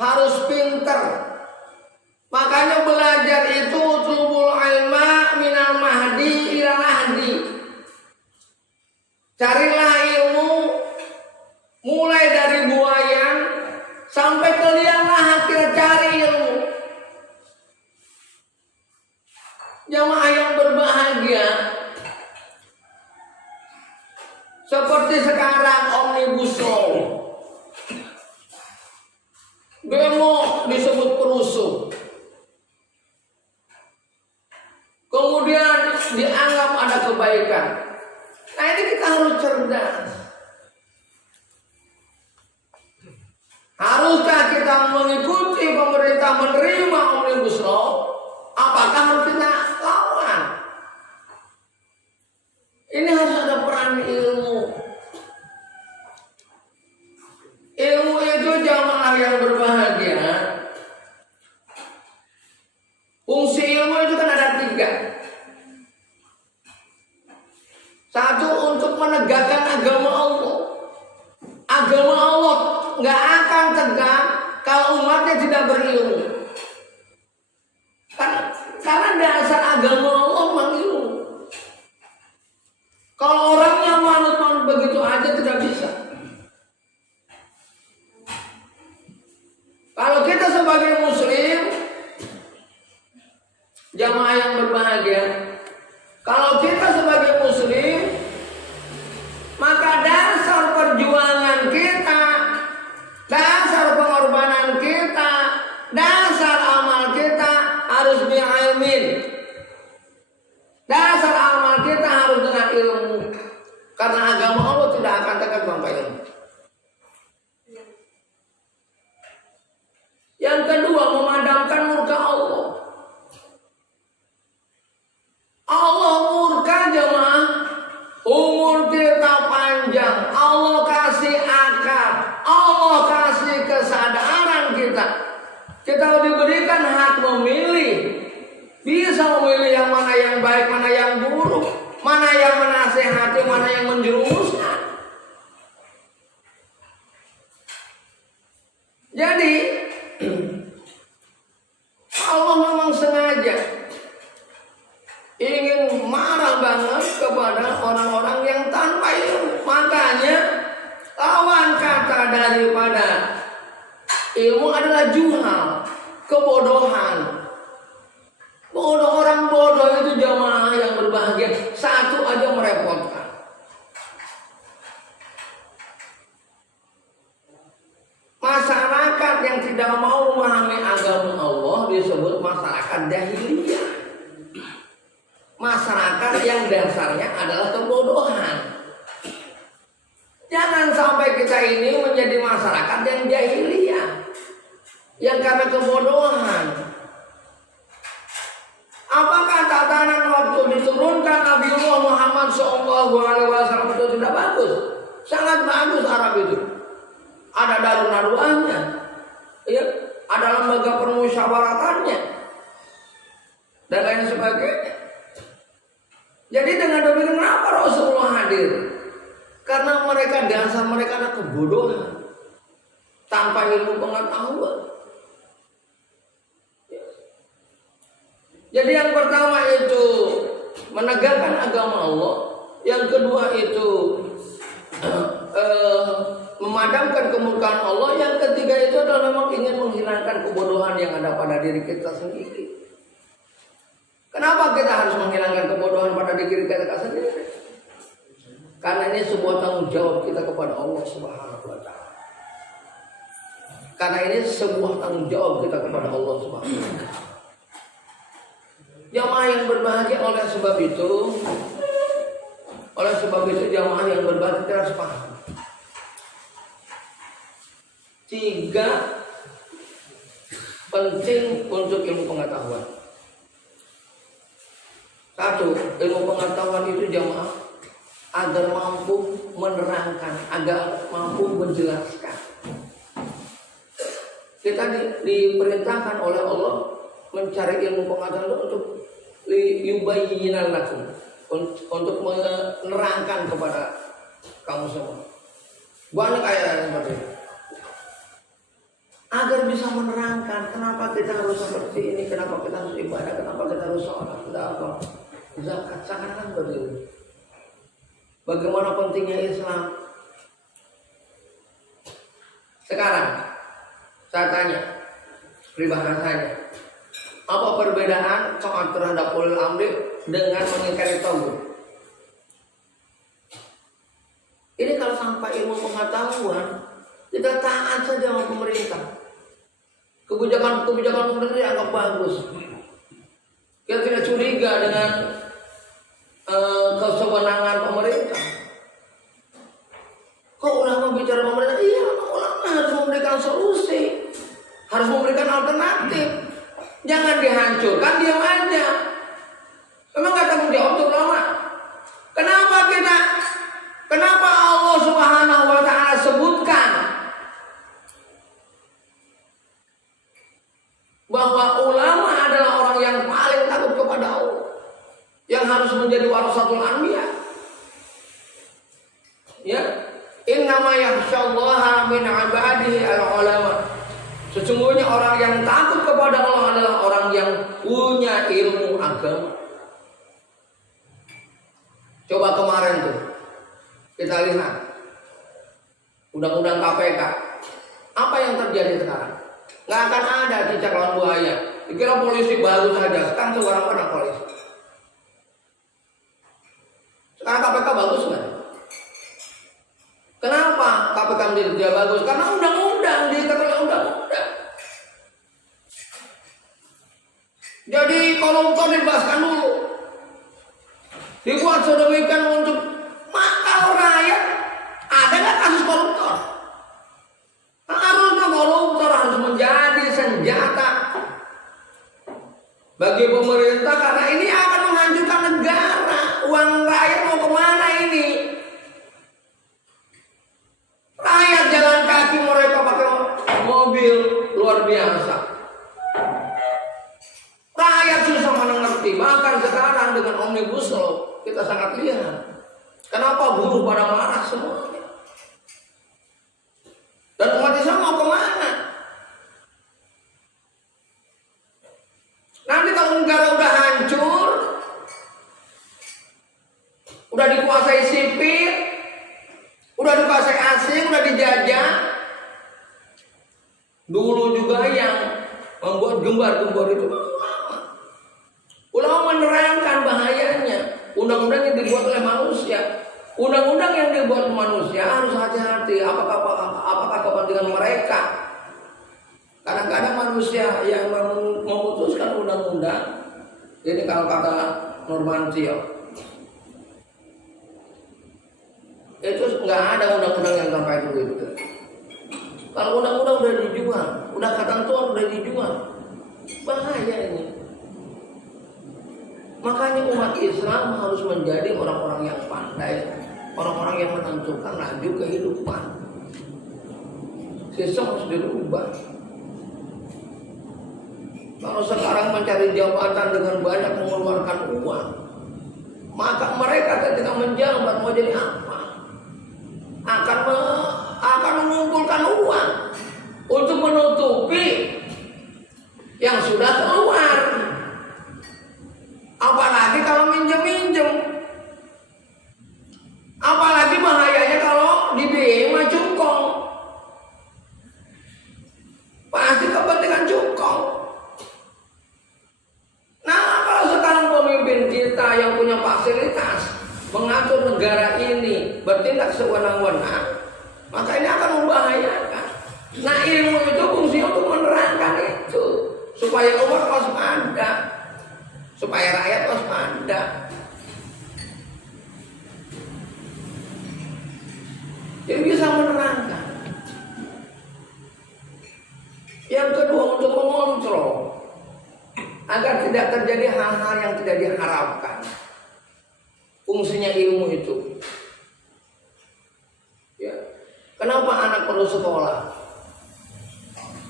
harus pinter. Makanya belajar itu utlubul ilma minal mahdi ila lahdi. Carilah ilmu mulai dari buayan sampai ke liang lahat, kita cari ilmu. Jamaah yang berbahagia, seperti sekarang Omnibus Law, demo disebut perusuh, kemudian dianggap ada kebaikan. Nah ini kita harus cerdas. Haruskah kita mengikuti pemerintah menerima Omnibus Law? Apakah harus kita lawan? Ini harus ada peran ilmu. Ilmu itu jamaah yang berbahagia. Fungsi ilmu itu kan ada 3. Satu, untuk menegakkan agama Allah. Agama Allah nggak akan tegak kalau umatnya tidak berilmu. Karena dasar agama Allah memang ilmu. Kalau orangnya manut-manut begitu aja tidak bisa. Kalau kita sebagai muslim, jamaah yang berbahagia, kalau kita sebagai muslim, maka dasar perjuangan kita, dasar pengorbanan kita, dasar amal kita harus bi'ilmin. Dasar amal kita harus dengan ilmu. Karena agama Allah tidak akan tegak tanpa ilmu. Yang kedua, memadamkan murka Allah. Allah murka jemaah, umur kita panjang, Allah kasih akal, Allah kasih kesadaran kita. Kita diberikan hak memilih. Bisa memilih yang mana yang baik, mana yang buruk, mana yang menasehati, mana yang menjerumuskan. Jadi Allah memang sengaja ingin marah banget kepada orang-orang yang tanpa ilmu. Makanya lawan kata daripada ilmu adalah juhal, kebodohan. Bodoh, orang bodoh itu jamaah yang berbahagia, satu aja merepotkan. Masyarakat yang tidak mau memahami agama Allah disebut masyarakat jahiliyah. Masyarakat yang dasarnya adalah kebodohan. Jangan sampai kita ini menjadi masyarakat yang jahiliyah, yang karena kebodohan. Apakah tatanan waktu diturunkan Nabiullah Muhammad SAW itu tidak bagus? Sangat bagus Arab itu. Ada darun naduannya, ya, ada lembaga permusyawaratannya, dan lain sebagainya. Jadi dengan demikian kenapa Rasulullah hadir? Karena mereka dasar mereka ada kebodohan, tanpa ilmu pengetahuan. Jadi yang pertama itu menegakkan agama Allah, yang kedua itu memadamkan kemurkaan Allah, yang ketiga itu adalah memang ingin menghilangkan kebodohan yang ada pada diri kita sendiri. Kenapa kita harus menghilangkan kebodohan pada diri kita sendiri? Karena ini sebuah tanggung jawab kita kepada Allah Subhanahu wa Ta'ala. Karena ini sebuah tanggung jawab kita kepada Allah Subhanahu wa Ta'ala. Jamaah yang berbahagia oleh sebab itu jamaah yang berbahagia kita harus paham 3 penting untuk ilmu pengetahuan. 1, ilmu pengetahuan itu jamaah agar mampu menerangkan, agar mampu menjelaskan. Kita diperintahkan oleh Allah mencari ilmu pengetahuan untuk liyubayyinal lakum, untuk menerangkan kepada kamu semua. Banyak ayat seperti itu. Agar bisa menerangkan kenapa kita harus seperti ini, kenapa kita harus ibadah, kenapa kita harus sholat, apa, zakat, seakan-akan begitu. Bagaimana pentingnya Islam? Sekarang saya tanya peribahasanya, apa perbedaan taat terhadap ulil amri dengan mengingkari tagut? Ini kalau sampai ilmu pengetahuan, kita taat saja sama pemerintah. Kebijakan pemerintah dianggap bagus. Kita tidak curiga dengan kesewenangan pemerintah. Kok ulama bicara pemerintah? Iya, ulama harus memberikan solusi, harus memberikan alternatif. Jangan dihancurkan, diam aja. Memang gak tanggung jawab tuh ulama. Kenapa Allah Subhanahu wa Ta'ala sebutkan bahwa ulama adalah orang yang paling takut kepada Allah, yang harus menjadi warasatul anbiya? Ya, innama yakhsyallaha min ibadihi al-ulama. Sesungguhnya orang yang takut kepada Allah adalah orang yang punya ilmu agama. Coba kemarin tuh kita lihat undang-undang KPK. Apa yang terjadi sekarang? Nggak akan ada cicak lawan buaya. Dikira polisi baru saja, sekarang seorang polisi. Sekarang KPK bagus nggak? Kenapa KPK menjadi tidak bagus? Karena undang-undang, diikat oleh undang-undang. Jadi koruptor dibebaskan dulu, dibuat sedemikian untuk makal rakyat. Ada nggak kasus koruptor? Harusnya koruptor harus menjadi senjata bagi pemerintah, karena ini akan menghancurkan negara. Uang rakyat mau kemana ini? Rakyat jalan kaki, mereka pakai mobil luar biasa. Rakyat susah mengerti. Bahkan sekarang dengan Omnibus Law kita sangat lihat kenapa buruh pada marah semuanya. Dan umat Islam mau kemana? Nanti kalau negara udah hancur, udah dikuasai sipil, udah dikuasai asing, udah dijajah. Dulu juga yang membuat gembar-gembor itu ulama menerangkan bahayanya. Undang-undang yang dibuat oleh manusia, undang-undang yang dibuat manusia harus hati-hati. Apakah kepentingan mereka? Kadang-kadang manusia yang memutuskan undang-undang, ini kalau kata Nurmantio, itu nggak ada undang-undang yang sampai itu. Kalau undang-undang udah dijual, udah ketentuan udah dijual, bahaya ini. Makanya umat Islam harus menjadi orang-orang yang pandai, orang-orang yang menentukan laju kehidupan. Sistem harus dirubah. Kalau sekarang mencari jabatan dengan banyak mengeluarkan uang, maka mereka ketika menjabat mau jadi apa? Akan mengumpulkan uang untuk menutupi yang sudah keluar. Apalagi kalau minjem-minjem. Apalagi bahayanya kalau di BI cukong. Pasti kepentingan cukong. Nah, kalau sekarang pemimpin kita yang punya fasilitas mengatur negara ini bertindak sewenang-wenang, maka ini akan membahayakan. Nah, ilmu itu fungsinya untuk menerangkan itu supaya umat waspada, supaya rakyat waspada. Jadi bisa menerangkan. Yang kedua, untuk mengontrol agar tidak terjadi hal-hal yang tidak diharapkan. Fungsinya ilmu itu. Ya. Kenapa anak perlu sekolah?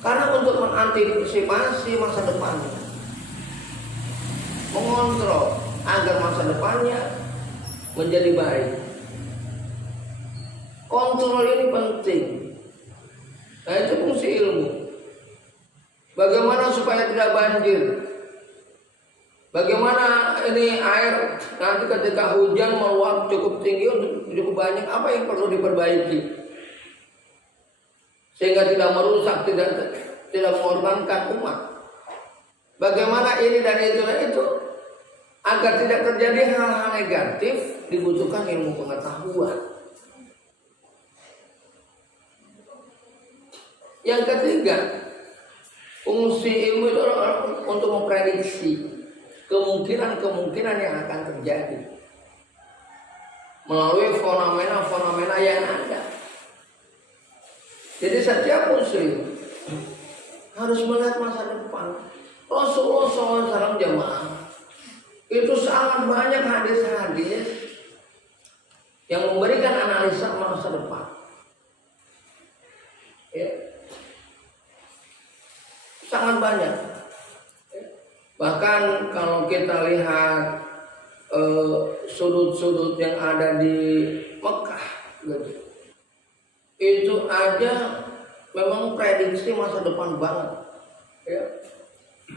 Karena untuk mengantisipasi masa depannya, mengontrol agar masa depannya menjadi baik. Kontrol ini penting. Nah, itu fungsi ilmu. Bagaimana supaya tidak banjir? Bagaimana ini air nanti ketika hujan meluap cukup tinggi untuk cukup banyak, apa yang perlu diperbaiki sehingga tidak merusak, tidak mengorbankan umat? Bagaimana ini dan itu agar tidak terjadi hal-hal negatif dibutuhkan ilmu pengetahuan. Yang ketiga, fungsi ilmu itu untuk memprediksi kemungkinan-kemungkinan yang akan terjadi melalui fenomena-fenomena yang ada. Jadi setiap muslim harus melihat masa depan. Rasulullah SAW jamaah itu sangat banyak hadis-hadis yang memberikan analisa masa depan. Ya. Sangat banyak. Bahkan kalau kita lihat sudut-sudut yang ada di Mekah gitu, itu aja memang prediksi masa depan banget ya.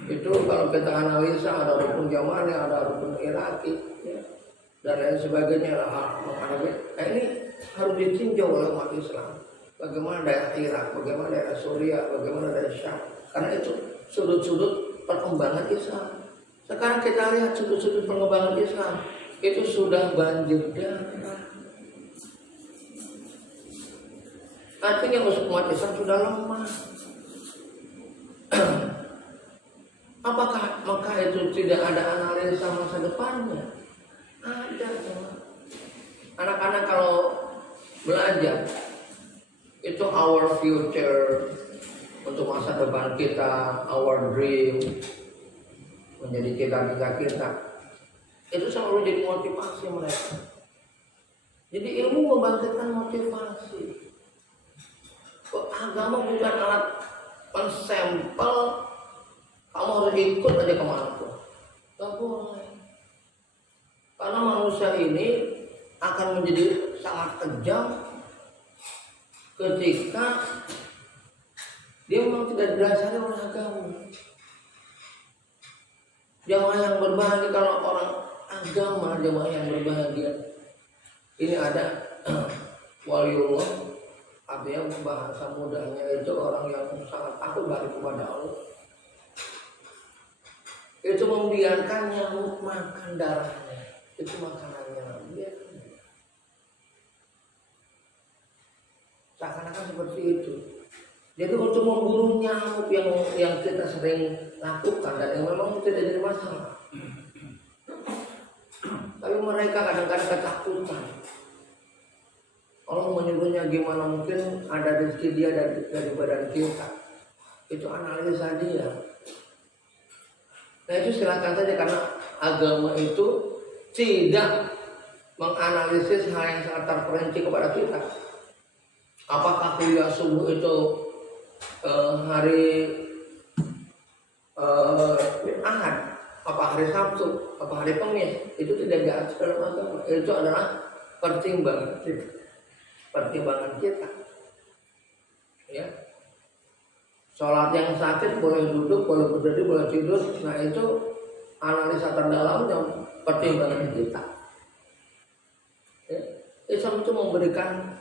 Itu kalau kita analisa ada rukun Yamani, ada rukun Iraki ya, dan lain sebagainya lah. Ini harus ditinjau oleh umat Islam. Bagaimana daerah Irak, bagaimana daerah Suriah, bagaimana daerah Syam. Karena itu sudut-sudut perkembangan Islam. Sekarang kita lihat sudut-sudut pengembangan Islam itu sudah banjir darah. Artinya umat Islam sudah lemah. Apakah maka itu tidak ada analisa masa depannya? Ada. Anak-anak kalau belajar itu our future, untuk masa depan kita, our dream, menjadi cita-cita kita, itu selalu jadi motivasi mereka. Jadi ilmu membangkitkan motivasi. Agama bukan alat pensampel, kamu harus ikut aja kemana pun. Gak boleh. Karena manusia ini akan menjadi sangat kejam ketika dia memang tidak didasari oleh agama. Jamaah yang berbahagia, kalau orang agama, jamaah yang berbahagia. Ini ada waliullah, artinya bahasa mudahnya itu orang yang sangat takut balik kepada Allah. Itu membiarkan nyamuk makan darahnya, itu makanannya, biarkan. Seakan-akan seperti itu. Jadi untuk membunuh nyamuk yang kita sering lakukan dan yang memang tidak jadi masalah, tapi mereka kadang-kadang ketakutan. Allah menyebutnya gimana mungkin ada rezeki dia dari badan kita. Itu analisa dia. Nah itu silakan saja, karena agama itu tidak menganalisis hal yang sangat terperinci kepada kita. Apakah kuliah subuh itu hari Ahad, apa hari Sabtu, apa hari Kamis, itu tidak diatur dalam agama. Itu adalah pertimbangan kita. Ya. Sholat yang sakit boleh duduk, boleh berdiri, boleh tidur. Nah itu analisa terdalamnya pertimbangan kita. Ya. Islam itu memberikan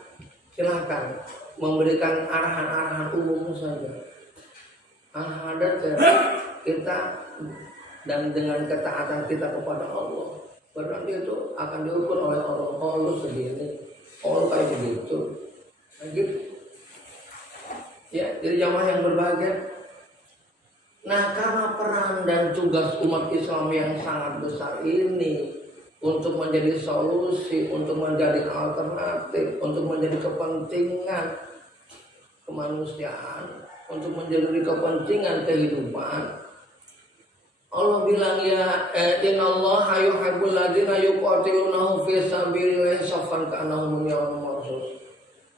arahan-arahan umum saja. Ada kita dan dengan ketaatan kita kepada Allah, berarti itu akan diukur oleh Allah. Oh lu segini, oh lu kayak begitu. Nah, gitu. Ya, jadi jamaah yang berbahagia. Nah, karena peran dan tugas umat Islam yang sangat besar ini untuk menjadi solusi, untuk menjadi alternatif, untuk menjadi kepentingan kemanusiaan, untuk menjadi kepentingan kehidupan. Allah bilang ya innallaha yuhibbul ladzina yuqatilunahu fi sabilillahi saffan ka'annahum bunyanun marsus.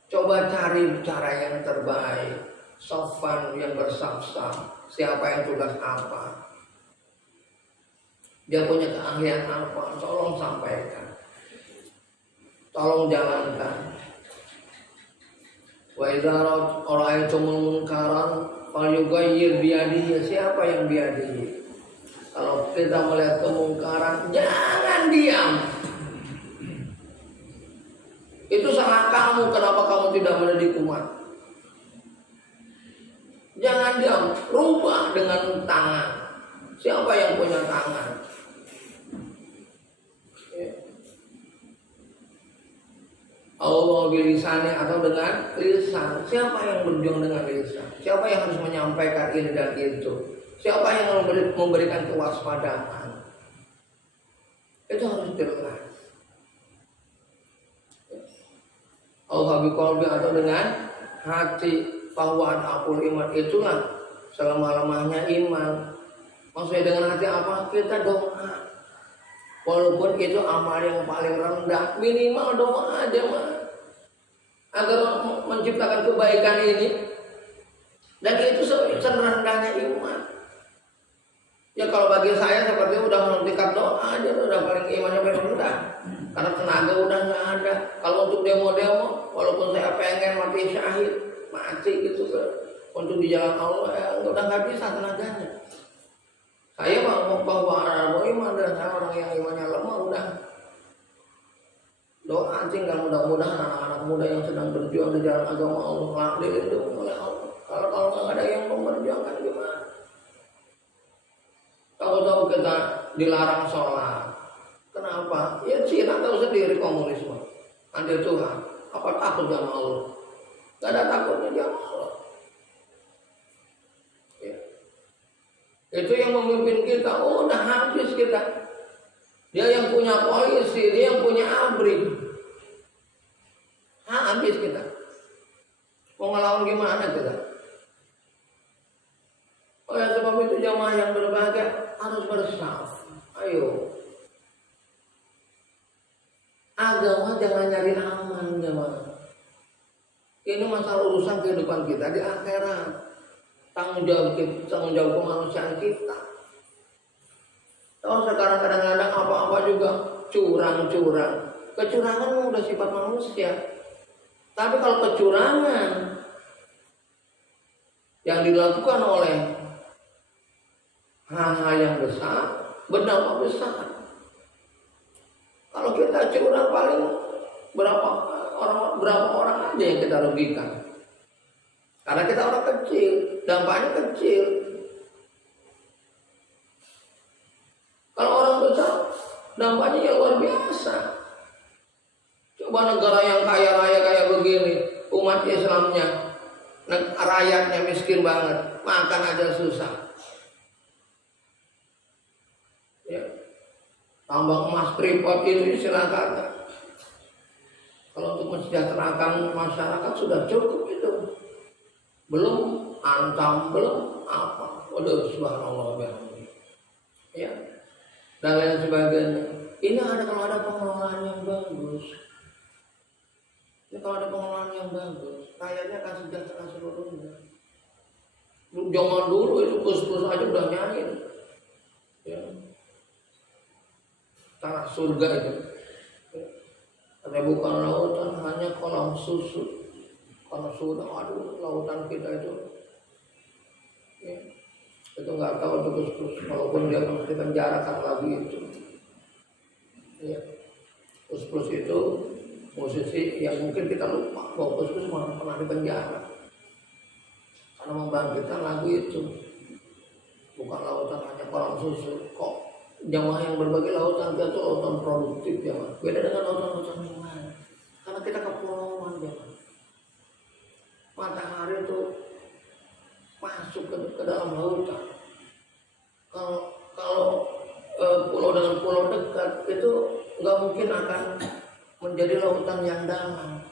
Coba cari cara yang terbaik, saffan yang bersaf-saf. Siapa yang tugas apa? Dia punya keahlian apa? Tolong sampaikan. Tolong jalankan. Wa idza ra'aytumul munkaran Fal yughayyir biyadihi, siapa yang biyadihi? Kalau kita melihat kemungkaran, jangan diam. Itu salah kamu, kenapa kamu tidak mendidik umat? Jangan diam, rubah dengan tangan. Siapa yang punya tangan? Allah bilisannya atau dengan lisan. Siapa yang berjuang dengan lisan? Siapa yang harus menyampaikan ini dan itu? Siapa yang memberikan kewaspadaan? Itu harus jelas. Allah biqalbi atau dengan hati. Bahwa akul iman, itulah selama-lamanya iman. Maksudnya dengan hati apa? Kita doa. Walaupun itu amal yang paling rendah, minimal doa aja mah. Agar menciptakan kebaikan ini. Dan itu serendah-rendahnya iman. Ya kalau bagi saya seperti udah menuntikan doa aja, udah paling imannya paling rendah. Karena tenaga udah nggak ada. Kalau untuk demo-demo, walaupun saya pengen mati syahid, mati gitu kan, untuk di jalan Allah ya udah nggak bisa tenaganya. Saya mau bahwa iman dan saya orang yang imannya lemah udah doa tinggal mudah-mudahan anak-anak muda yang sedang berjuang di jalan agama Allah dilindungi oleh Allah. Kalau nggak ada yang memperjuangkan gimana? Tahu-tahu kita dilarang sholat, kenapa? Ya Cina tahu sendiri komunisme, anti Tuhan. Apa takut sama Allah? Gak ada takutnya sama Allah. Ya. Itu yang memimpin kita. Oh, udah habis kita. Dia yang punya polisi, dia yang punya ABRI. Habis kita. Mau ngelawan gimana kita? Oh ya, sebab itu jamaah yang berbahagia harus bersaf. Ayo. Agama jangan nyari aman, jamaah. Ini masalah urusan kehidupan kita di akhirat. Tanggung jawab kemanusiaan kita. Tahu sekarang kadang-kadang apa-apa juga curang-curang. Kecurangan udah sifat manusia. Tapi kalau kecurangan yang dilakukan oleh hal-hal yang besar, berdampak besar. Kalau kita curang paling berapa orang aja yang kita rugikan. Karena kita orang kecil, dampaknya kecil. Kalau orang besar, dampaknya yang luar biasa. Coba negara yang kaya raya kayak begini, umat Islamnya, rakyatnya miskin banget, makan aja susah. Ya. Tambang emas Freeport itu silakan. Kalau untuk mensejahterakan masyarakat sudah cukup itu. Belum antam, belum apa. Waduh, subhanallah. Ya. Dan lain sebagainya. Ini kalau ada pengelolaan yang bagus. Ini kalau ada pengelolaan yang bagus, rakyatnya akan sejahtera seluruhnya. Jangan dulu itu pus-pus aja udah nyanyi. Ya. Tanah surga itu. Karena bukan lautan, hanya kolam susu. Karena sudah, aduh, lautan kita itu, ya, itu nggak tahu terus. Walaupun dia harus dipenjarakan lagi itu, ya, Pus-Pus itu musisi yang mungkin kita lupa bahwa Pus-Pus pernah dipenjara karena membangkitkan lagu itu. Bukan lautan, hanya kolam susu. Kok jamaah yang berbagai lautan, dia itu lautan produktif ya, beda dengan lautan-lautan yang lain. Karena kita kepulauan ya. Matahari itu masuk ke dalam lautan. Kalau pulau dengan pulau dekat itu nggak mungkin akan menjadi lautan yang dalam,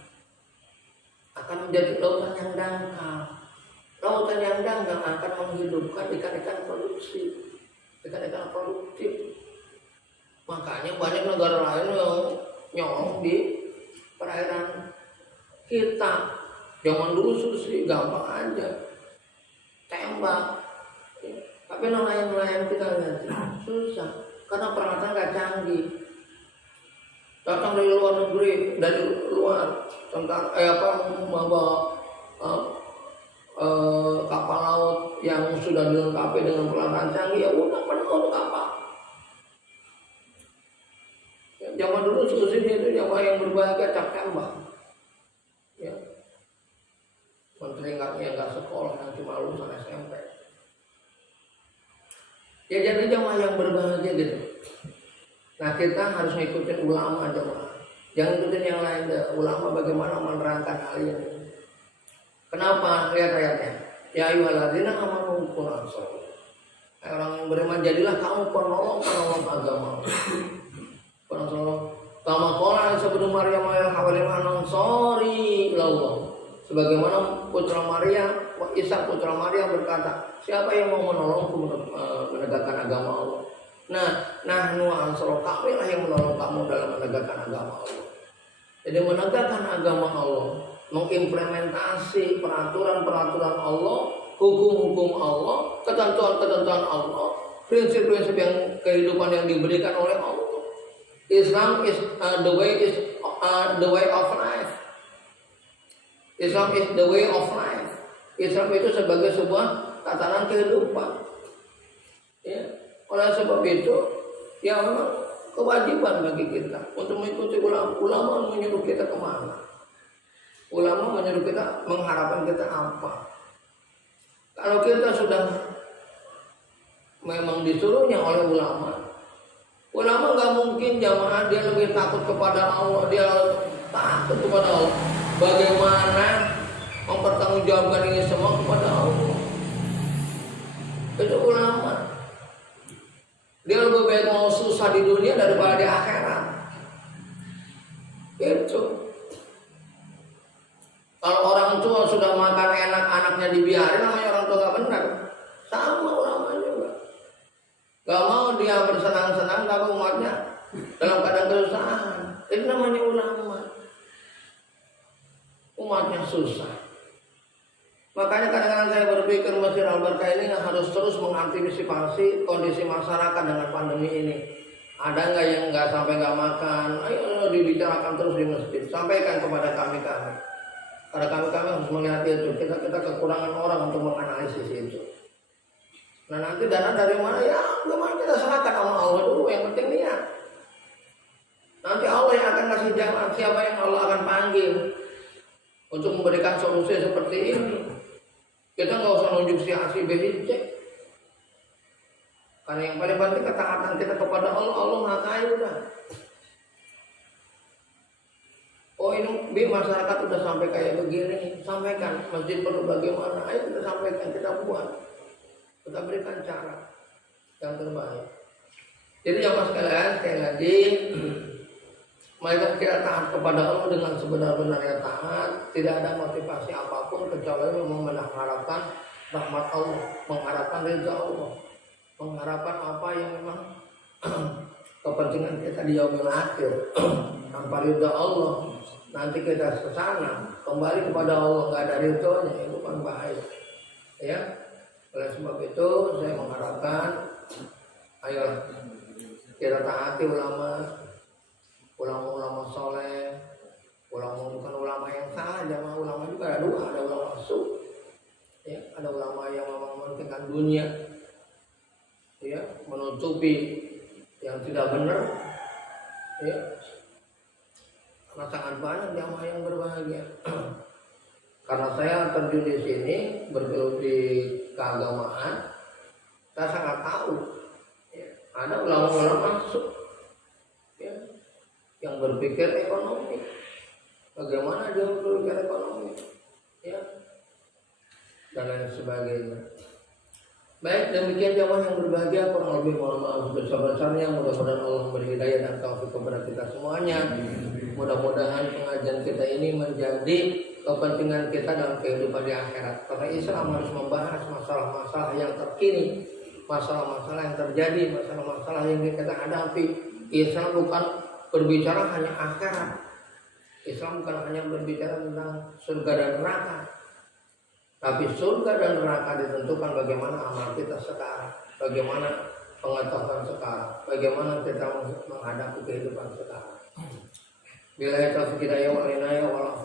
akan menjadi lautan yang dangkal. Lautan yang dangkal akan menghidupkan ikan-ikan produksi, ikan-ikan produktif. Makanya banyak negara lain yang nyolong di perairan kita. Zaman dulu susi gampang aja, tembak. Tapi nelayan-nelayan kita lihat susah, karena peralatan nggak canggih. Datang dari luar negeri, dari luar tentang membawa kapal laut yang sudah dilengkapi dengan peralatan canggih, ya udah pada untuk apa? Zaman dulu seusirnya itu jamaah yang berbahagia cap tembak. Ya. Menteri nggak sekolah, yang cuma lulusan SMP. Ya jadi jamaah yang berbahagia gitu. Nah kita harus ngikutin ulama jamaah. Jangan ikutin yang lain deh. Ulama bagaimana menerangkan hal ini. Kenapa? Lihat ayatnya. Ya ayyuhalladzina amanu kunu ansor. Orang yang beriman, jadilah kamu penolong agama. Penolong. Kama qala Isa bin Maryam al-Hawarim ansori ilallah. Sebagaimana putra Maria, Isa putra Maria berkata, siapa yang mau menolongku menegakkan agama Allah? Nah, nahnu ansor, kami lah yang menolong kamu dalam menegakkan agama Allah. Jadi menegakkan agama Allah, mengimplementasi peraturan-peraturan Allah, hukum-hukum Allah, ketentuan-ketentuan Allah, prinsip-prinsip yang kehidupan yang diberikan oleh Allah. Islam is the way of life. Islam is the way of life. Islam itu sebagai sebuah tatanan kehidupan. Ya, oleh sebab itu, ya memang kewajiban bagi kita untuk mengikuti ulama. Ulama menyuruh kita kemana? Ulama menyuruh kita, mengharapkan kita apa? Kalau kita sudah memang disuruhnya oleh ulama nggak mungkin jamaah dia lebih takut kepada Allah, dia takut kepada Allah. Bagaimana mempertanggungjawabkan ini semua kepada Allah? Itu ulama. Dia lebih baik mau susah di dunia daripada di akhirat. Itu. Kalau orang tua sudah makan enak, anaknya dibiarin, namanya orang tua gak benar. Sama ulama juga. Gak mau dia bersenang-senang, tapi umatnya dalam keadaan kesusahan. Itu namanya ulama. Umatnya susah. Makanya kadang-kadang saya berpikir Masjid Al-Barkah ini harus terus mengantisipasi kondisi masyarakat dengan pandemi ini. Ada nggak yang nggak sampai nggak makan? Ayo dibicarakan terus di masjid. Sampaikan kepada kami. Karena kami harus melihat itu. Kita kekurangan orang untuk menganalisis itu. Nah nanti dana dari mana? Ya bagaimana kita serahkan sama Allah dulu. Yang penting niat. Nanti Allah yang akan kasih jalan. Siapa yang Allah akan panggil untuk memberikan solusi seperti ini. Kita nggak usah nunjuk si A, si B, si C. Karena yang paling penting ketaatan kita kepada Allah. Allah Maha Kaya udah. Oh ini masyarakat udah sampai kayak begini, sampaikan. Masjid perlu bagaimana? Ayo kita sampaikan, kita buat. Kita berikan cara yang terbaik. Jadi jamaah sekalian, sekali lagi, marilah kita taat kepada Allah dengan sebenar-benarnya taat. Tidak ada motivasi apapun kecuali mengharapkan rahmat Allah, mengharapkan ridha Allah, mengharapkan apa yang memang kepentingan kita di yaumil akhir. Tanpa ridha Allah, nanti kita ke sana kembali kepada Allah nggak ada ridhonya, itu kan bahaya. Ya, oleh sebab itu saya mengharapkan, ayo kita taati ulama soleh, bukan ulama yang salah, jamaah ulama juga ada dua, ada ulama su, ya, ada ulama yang memang mementingkan dunia, ya, menutupi yang tidak benar, ya, karena sangat banyak jamaah yang berbahagia. Karena saya terjun di sini bergelut di keagamaan, saya sangat tahu, ya, ada ulama-ulama masuk, ya, yang berpikir ekonomi. Bagaimana dia berpikir ekonomi, ya, dan lain sebagainya. Baik, demikian jamaah yang berbahagia, kurang lebih mohon maaf sebesar-besarnya. Mudah-mudahan Allah memberi hidayah dan taufik kepada kita semuanya. Mudah-mudahan pengajian kita ini menjadi kepentingan kita dalam kehidupan di akhirat. Karena Islam harus membahas masalah-masalah yang terkini, masalah-masalah yang terjadi, masalah-masalah yang kita hadapi. Islam bukan berbicara hanya akhirat. Islam bukan hanya berbicara tentang surga dan neraka. Tapi surga dan neraka ditentukan bagaimana amal kita sekarang, bagaimana pengetahuan sekarang, bagaimana kita menghadapi kehidupan sekarang. Bila taufiq hidayah wa inayah wa